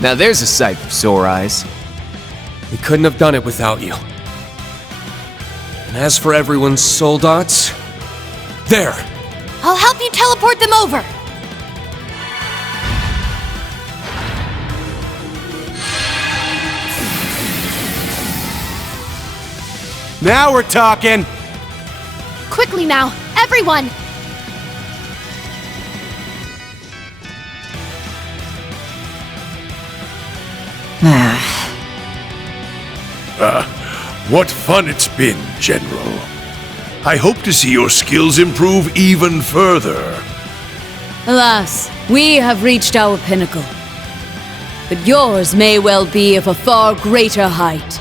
Now there's a sight for sore eyes. We couldn't have done it without you. And as for everyone's soul dots, there! I'll help you teleport them over! Now we're talking! Quickly now, everyone! What fun it's been, General. I hope to see your skills improve even further. Alas, we have reached our pinnacle. But yours may well be of a far greater height.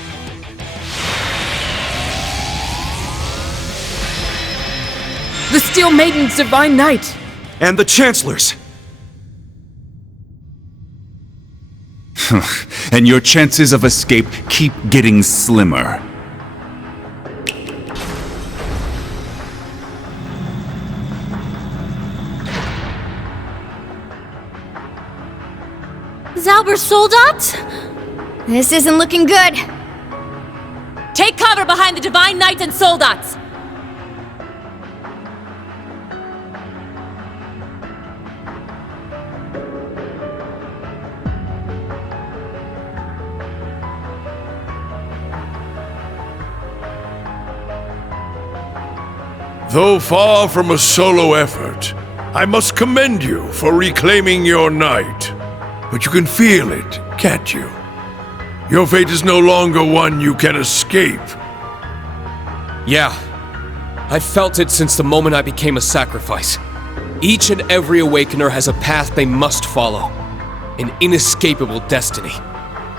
The Steel Maiden's Divine Knight! And the Chancellor's! And your chances of escape keep getting slimmer. Zauber's soul dots? This isn't looking good. Take cover behind the Divine Knights and Soul Dots! Though far from a solo effort, I must commend you for reclaiming your knight. But you can feel it, can't you? Your fate is no longer one you can escape. Yeah. I've felt it since the moment I became a sacrifice. Each and every Awakener has a path they must follow. An inescapable destiny.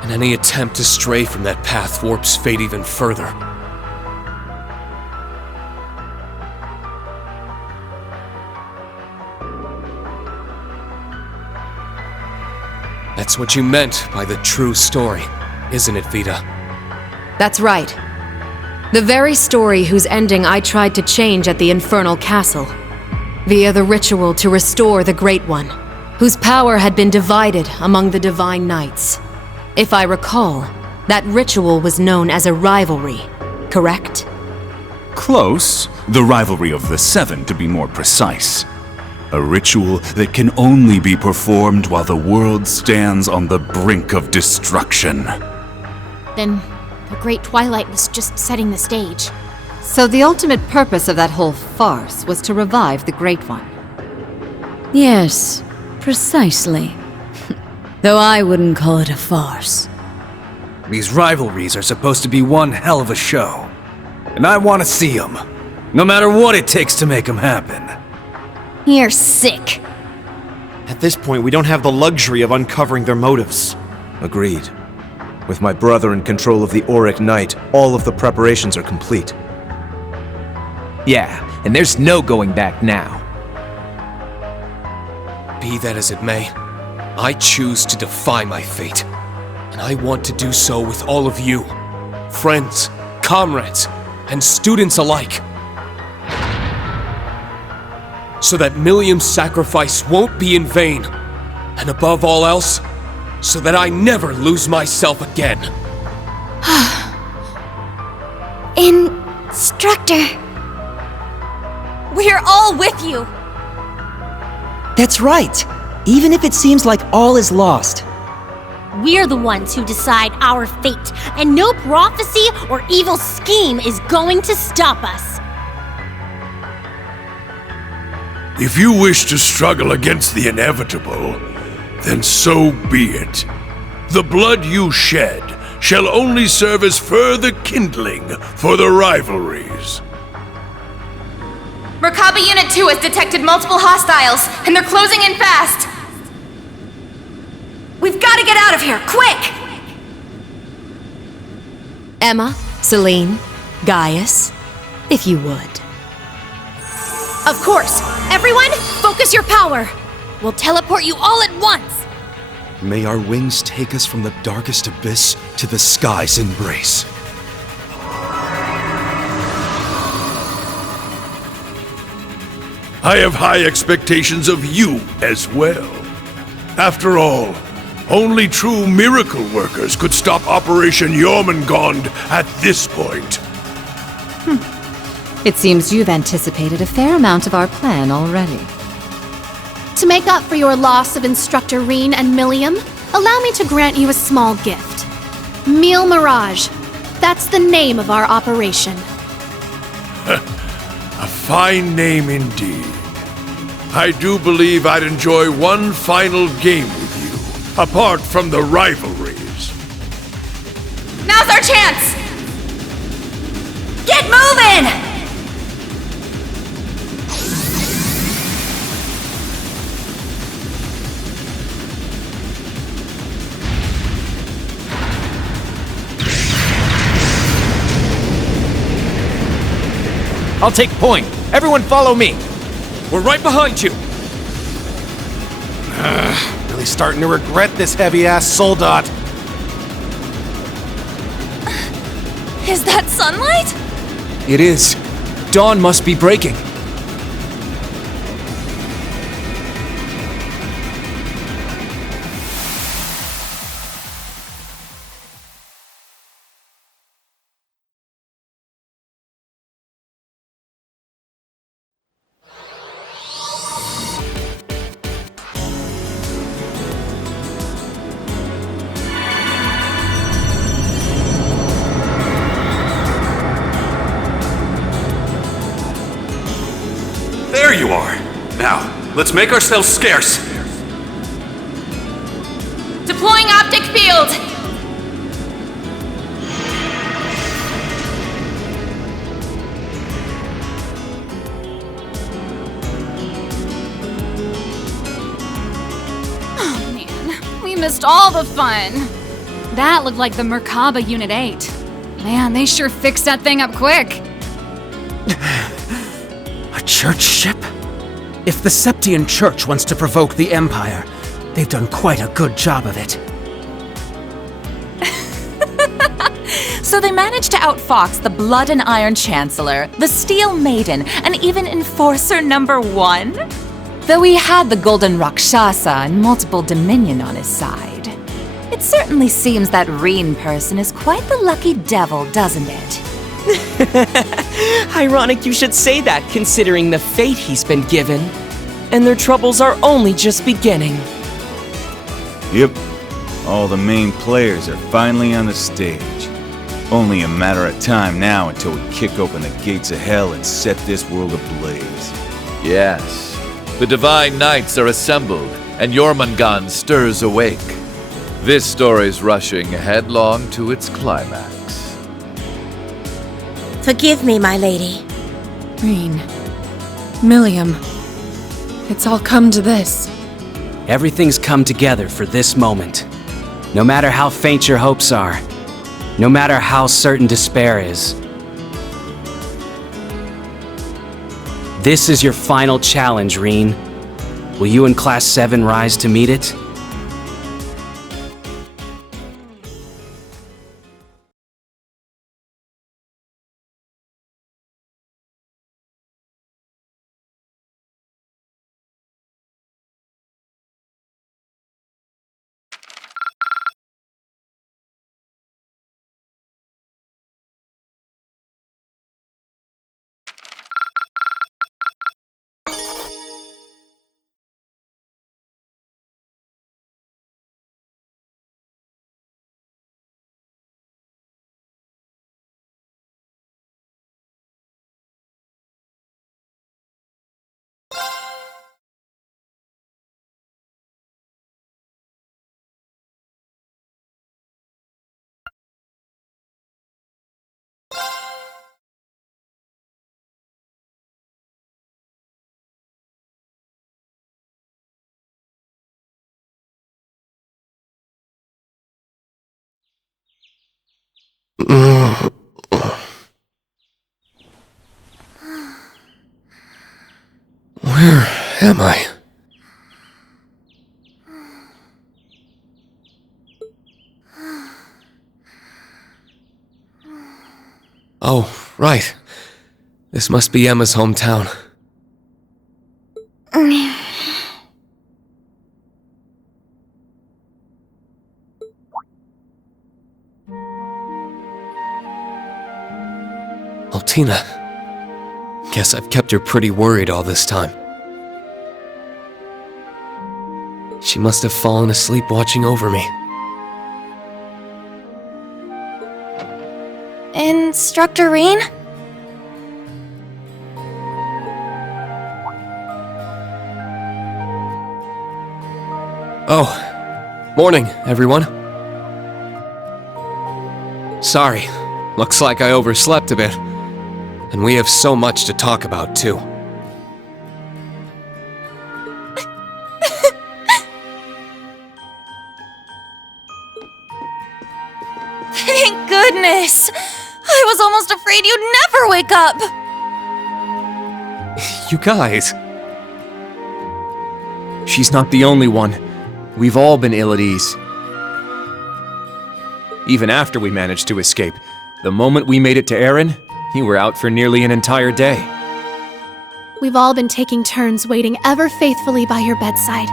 And any attempt to stray from that path warps fate even further. That's what you meant by the true story, isn't it, Vita? That's right. The very story whose ending I tried to change at the Infernal Castle, via the ritual to restore the Great One, whose power had been divided among the Divine Knights. If I recall, that ritual was known as a rivalry, correct? Close. The rivalry of the Seven, to be more precise. A ritual that can only be performed while the world stands on the brink of destruction. Then the Great Twilight was just setting the stage. So the ultimate purpose of that whole farce was to revive the Great One. Yes, precisely. Though I wouldn't call it a farce. These rivalries are supposed to be one hell of a show. And I want to see them. No matter what it takes to make them happen. You're sick. At this point, we don't have the luxury of uncovering their motives. Agreed. With my brother in control of the Auric Knight, all of the preparations are complete. Yeah, and there's no going back now. Be that as it may, I choose to defy my fate. And I want to do so with all of you. Friends, comrades, and students alike. So that Millium's sacrifice won't be in vain. And above all else, so that I never lose myself again. Instructor. We're all with you. That's right. Even if it seems like all is lost. We're the ones who decide our fate, and no prophecy or evil scheme is going to stop us. If you wish to struggle against the inevitable, then so be it. The blood you shed shall only serve as further kindling for the rivalries. Merkaba Unit 2 has detected multiple hostiles, and they're closing in fast. We've got to get out of here, quick! Emma, Celine, Gaius, if you would. Of course! Everyone, focus your power! We'll teleport you all at once! May our wings take us from the darkest abyss to the sky's embrace. I have high expectations of you as well. After all, Only true miracle workers could stop Operation Jormungand at this point. It seems you've anticipated a fair amount of our plan already. To make up for your loss of Instructor REAN and Milliam, allow me to grant you a small gift. Meal Mirage. That's the name of our operation. A fine name indeed. I do believe I'd enjoy one final game with you, apart from the rivalries. Now's our chance! Get moving! I'll take point. Everyone follow me. We're right behind you. Really starting to regret this heavy-ass soldat. Is that sunlight? It is. Dawn must be breaking. There you are! Now, let's make ourselves scarce! Deploying optic field! Oh man, we missed all the fun. That looked like the Merkaba Unit 8. Man, they sure fixed that thing up quick. A church ship? If the Septian Church wants to provoke the Empire, they've done quite a good job of it. So they managed to outfox the Blood and Iron Chancellor, the Steel Maiden, and even Enforcer #1? Though he had the Golden Rakshasa and multiple Dominion on his side. It certainly seems that REAN person is quite the lucky devil, doesn't it? Ironic you should say that, considering the fate he's been given. And their troubles are only just beginning. Yep. All the main players are finally on the stage. Only a matter of time now until we kick open the gates of hell and set this world ablaze. Yes. The Divine Knights are assembled, and Jormungand stirs awake. This story's rushing headlong to its climax. Forgive me, my lady. REAN. Milliam. It's all come to this. Everything's come together for this moment. No matter how faint your hopes are, no matter how certain despair is. This is your final challenge, REAN. Will you and Class 7 rise to meet it? Where am I? Oh, right. This must be Emma's hometown. Altina. Guess I've kept her pretty worried all this time. She must have fallen asleep watching over me. Instructor REAN? Oh, morning, everyone. Sorry, looks like I overslept a bit. And we have so much to talk about, too. Thank goodness! I was almost afraid you'd never wake up! You guys. She's not the only one. We've all been ill at ease. Even after we managed to escape, the moment we made it to Erin, you were out for nearly an entire day. We've all been taking turns waiting ever faithfully by your bedside,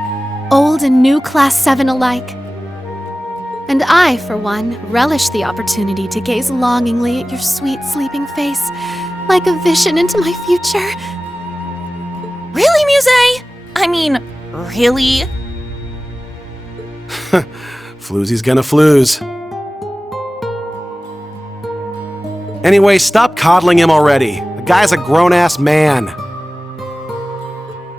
old and new Class 7 alike. And I, for one, relish the opportunity to gaze longingly at your sweet sleeping face, like a vision into my future. Really, Muse? I mean, really? Floozy's gonna flooze. Anyway, stop coddling him already. The guy's a grown-ass man.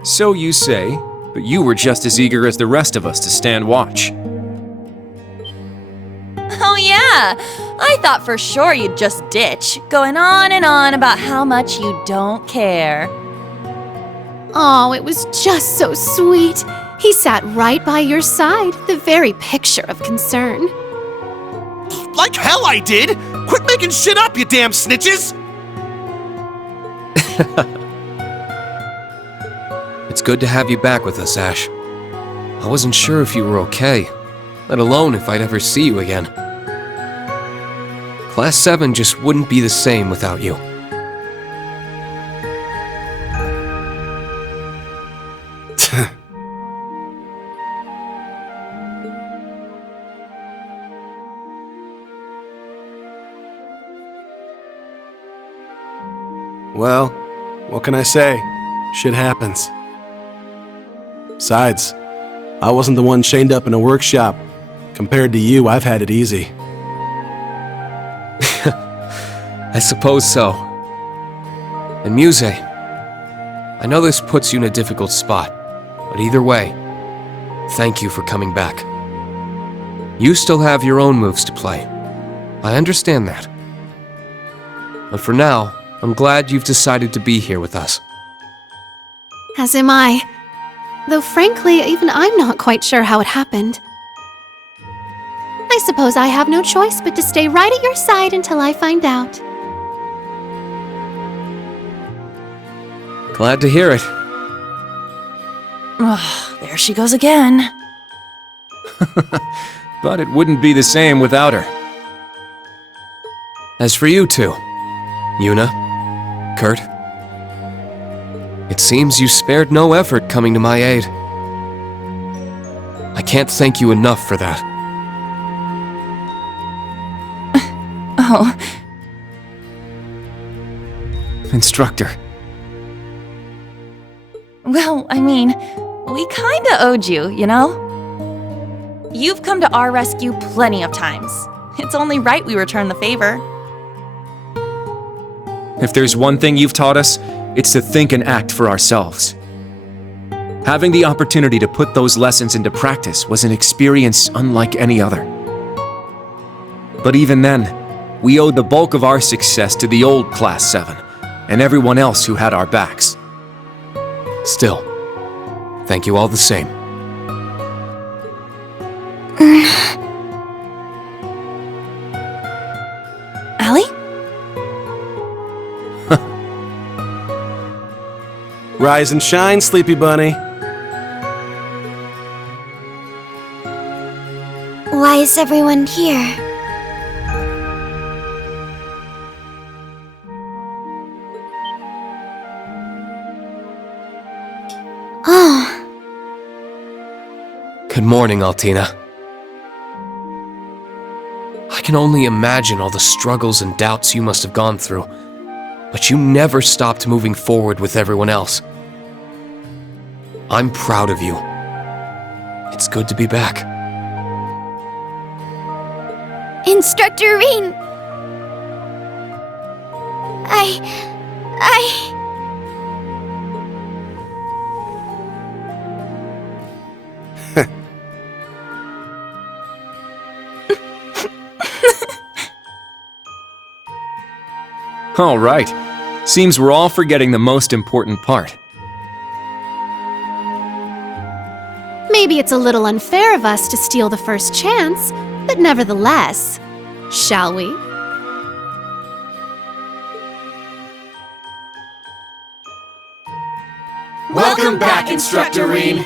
So you say, but you were just as eager as the rest of us to stand watch. Oh yeah, I thought for sure you'd just ditch, going on and on about how much you don't care. Oh, it was just so sweet. He sat right by your side, the very picture of concern. Like hell I did! Quit making shit up, you damn snitches! It's good to have you back with us, Ash. I wasn't sure if you were okay, let alone if I'd ever see you again. Class 7 just wouldn't be the same without you. Well, what can I say? Shit happens. Besides, I wasn't the one chained up in a workshop. Compared to you, I've had it easy. I suppose so. And Muse, I know this puts you in a difficult spot, but either way, thank you for coming back. You still have your own moves to play. I understand that. But for now, I'm glad you've decided to be here with us. As am I. Though frankly, even I'm not quite sure how it happened. I suppose I have no choice but to stay right at your side until I find out. Glad to hear it. Ugh, there she goes again. But it wouldn't be the same without her. As for you two, Yuna, Kurt, it seems you spared no effort coming to my aid. I can't thank you enough for that. Oh. Instructor. Well, I mean, we kinda owed you, you know? You've come to our rescue plenty of times. It's only right we return the favor. If there's one thing you've taught us, it's to think and act for ourselves. Having the opportunity to put those lessons into practice was an experience unlike any other. But even then, we owed the bulk of our success to the old Class 7 and everyone else who had our backs. Still, thank you all the same. Allie? Rise and shine, Sleepy Bunny. Why is everyone here? Oh. Good morning, Altina. I can only imagine all the struggles and doubts you must have gone through. but you never stopped moving forward with everyone else. I'm proud of you. It's good to be back. Instructor REAN! All right. Seems we're all forgetting the most important part. Maybe it's a little unfair of us to steal the first chance, but nevertheless, shall we? Welcome back, Instructor REAN!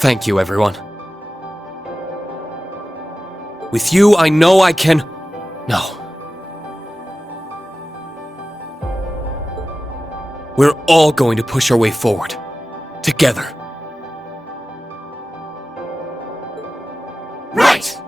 Thank you, everyone. With you, I know I can... No. We're all going to push our way forward. Together. Right!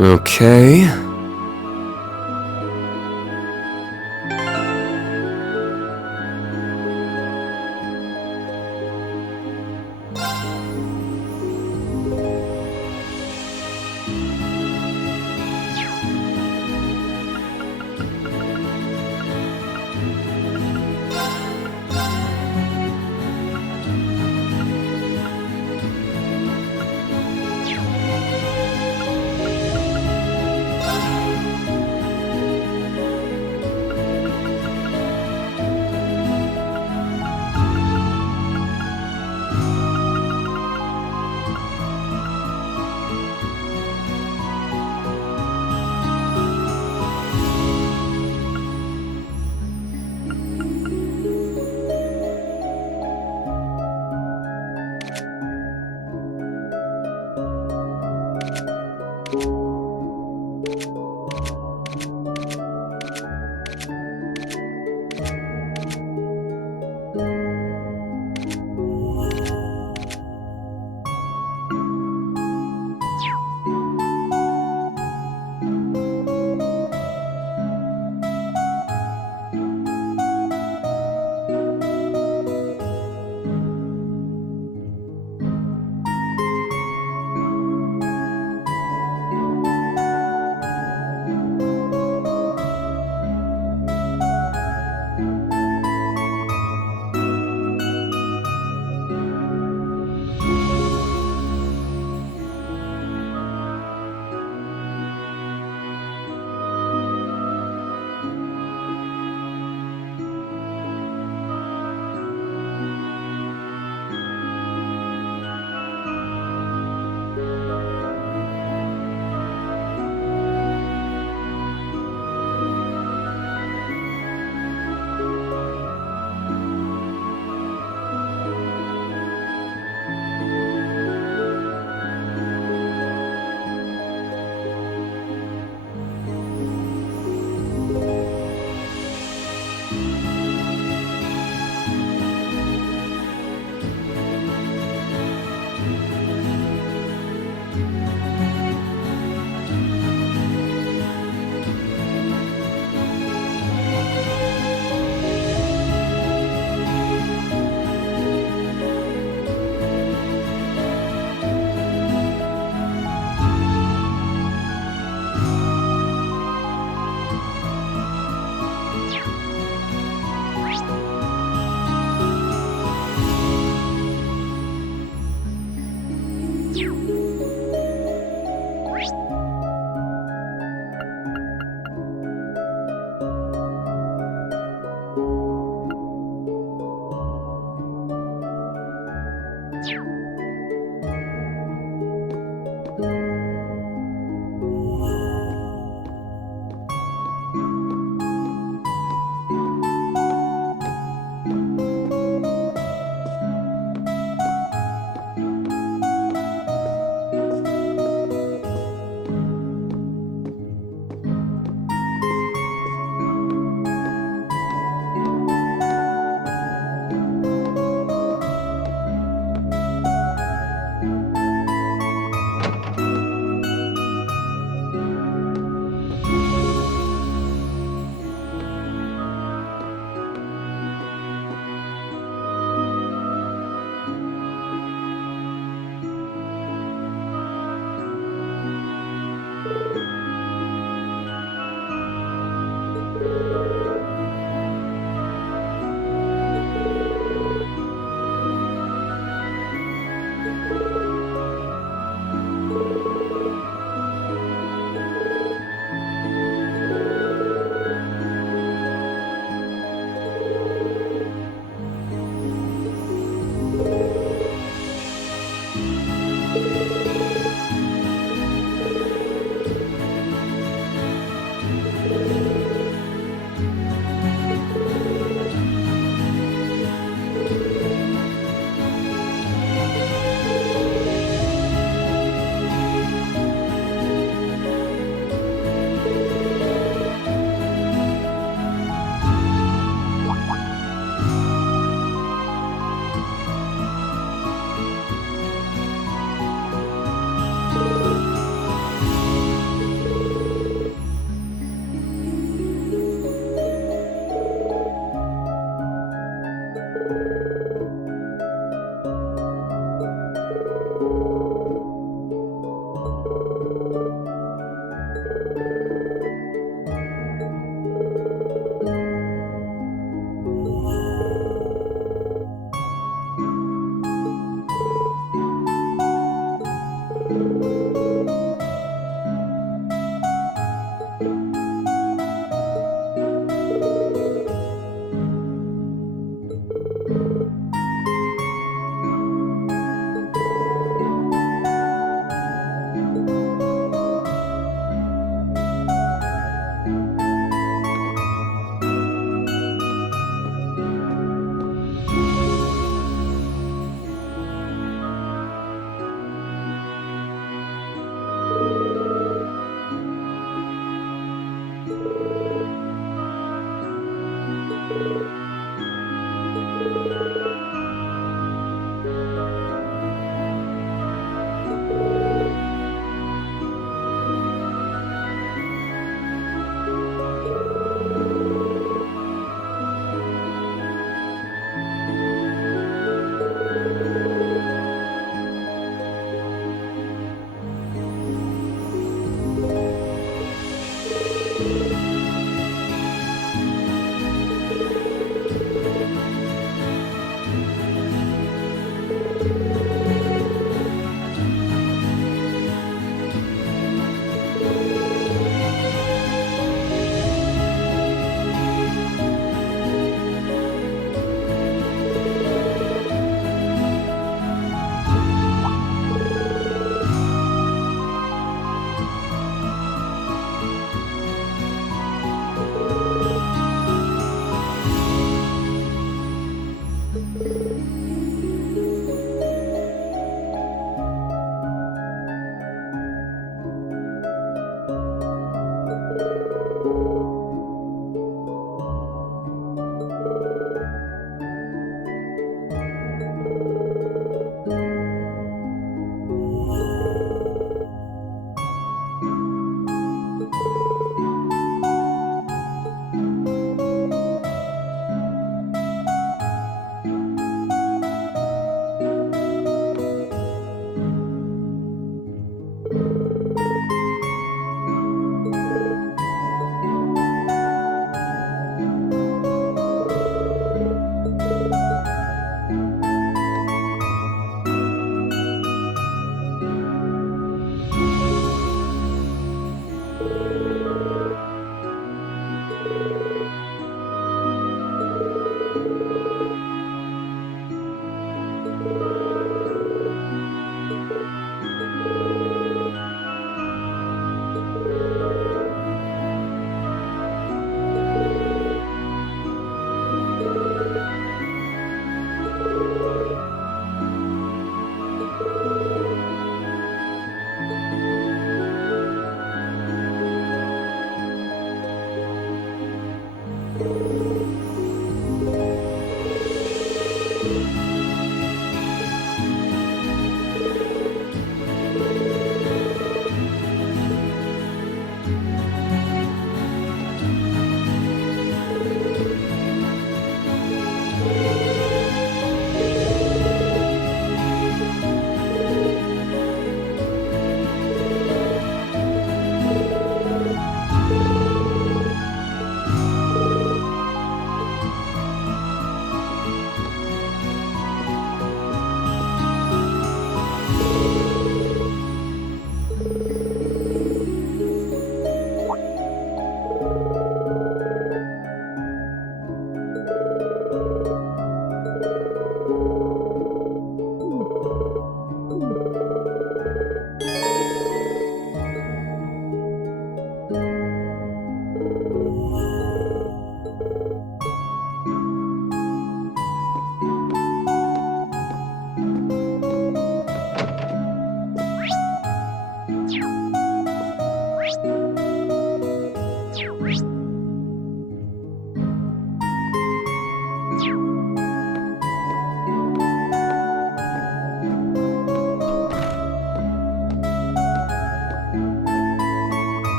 Okay.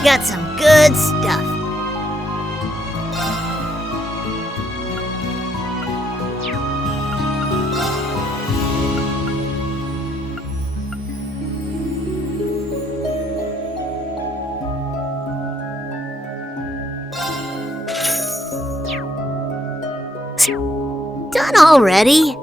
I got some good stuff. Done already?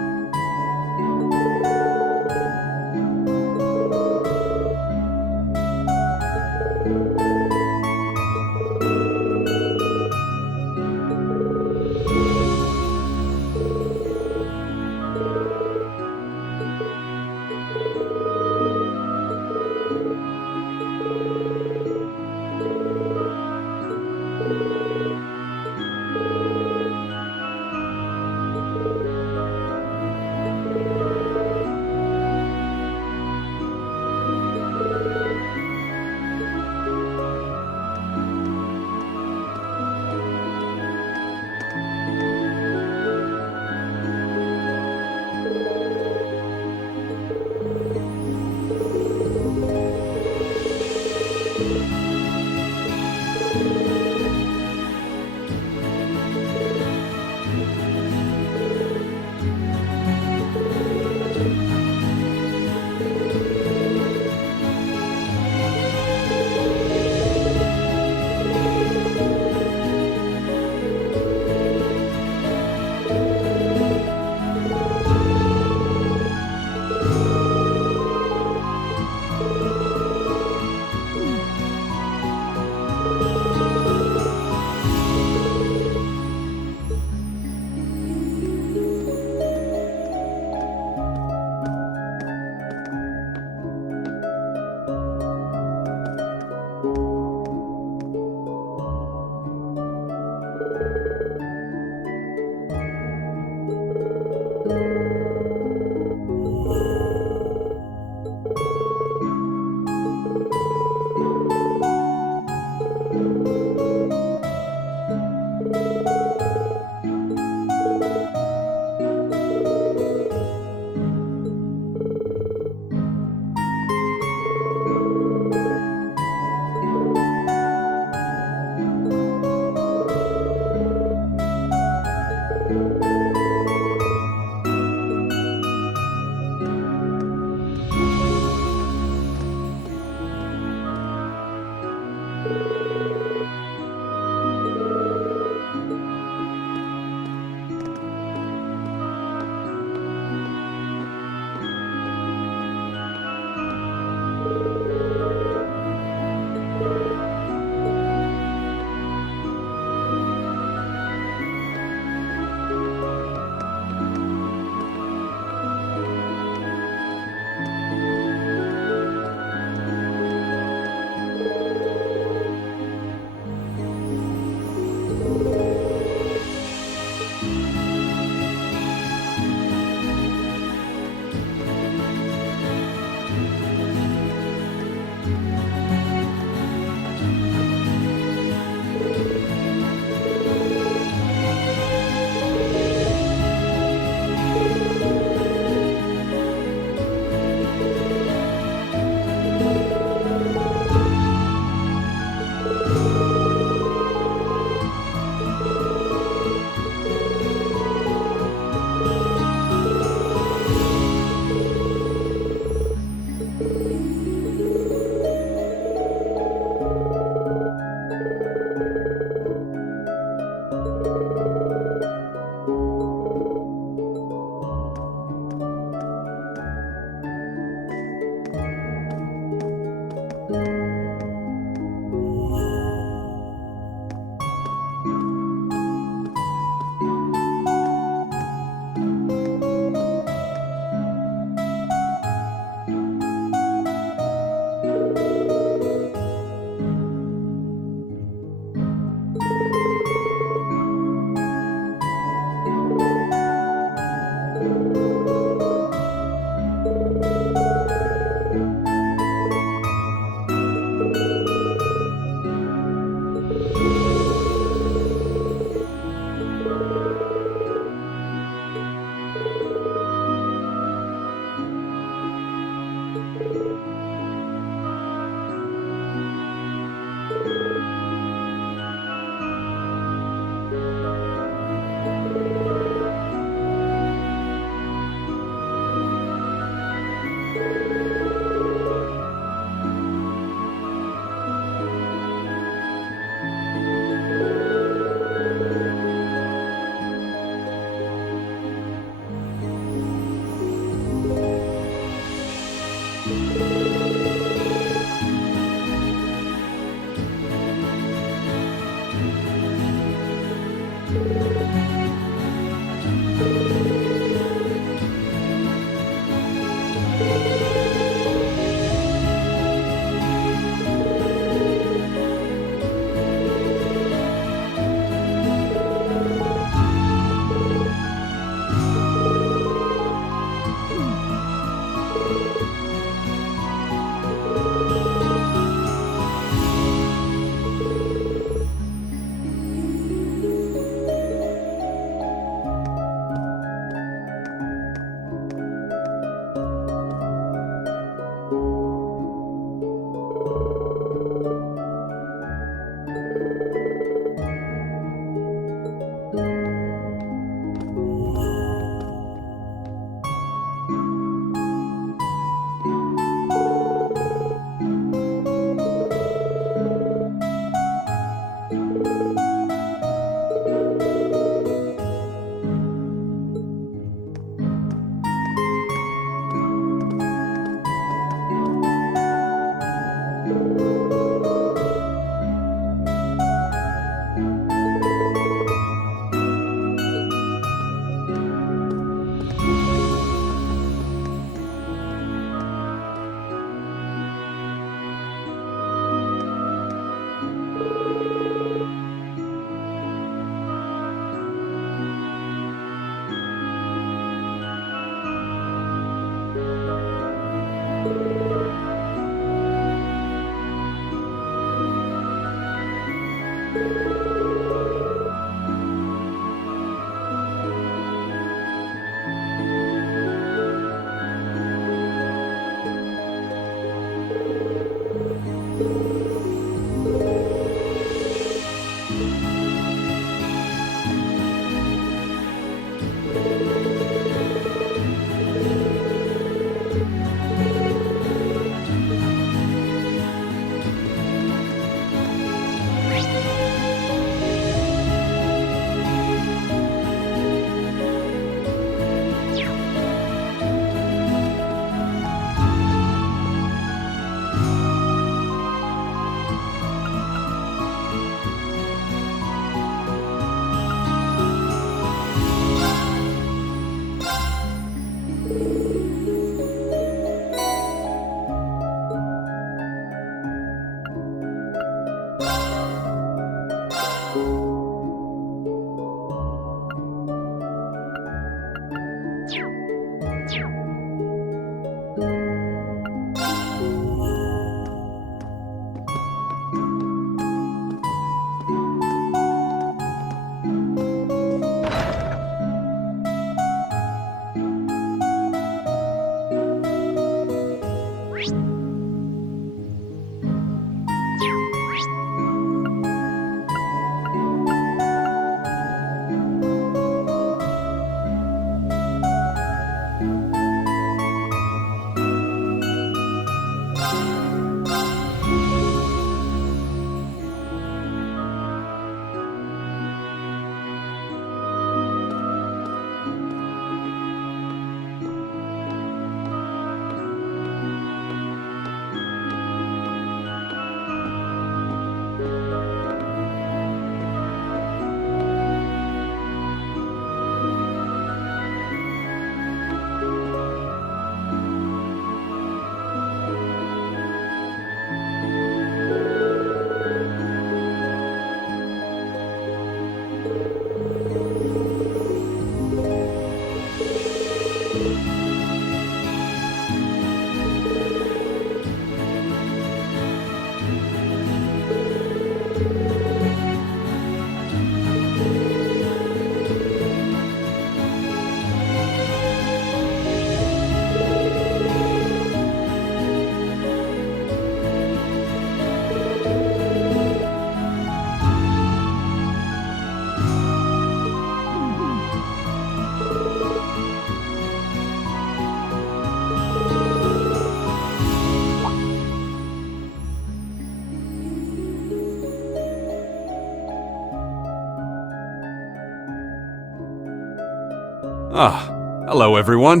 Ah, hello everyone.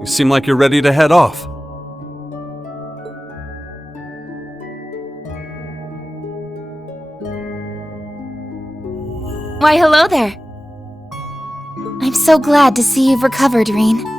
You seem like you're ready to head off. Why, hello there. I'm so glad to see you've recovered, REAN.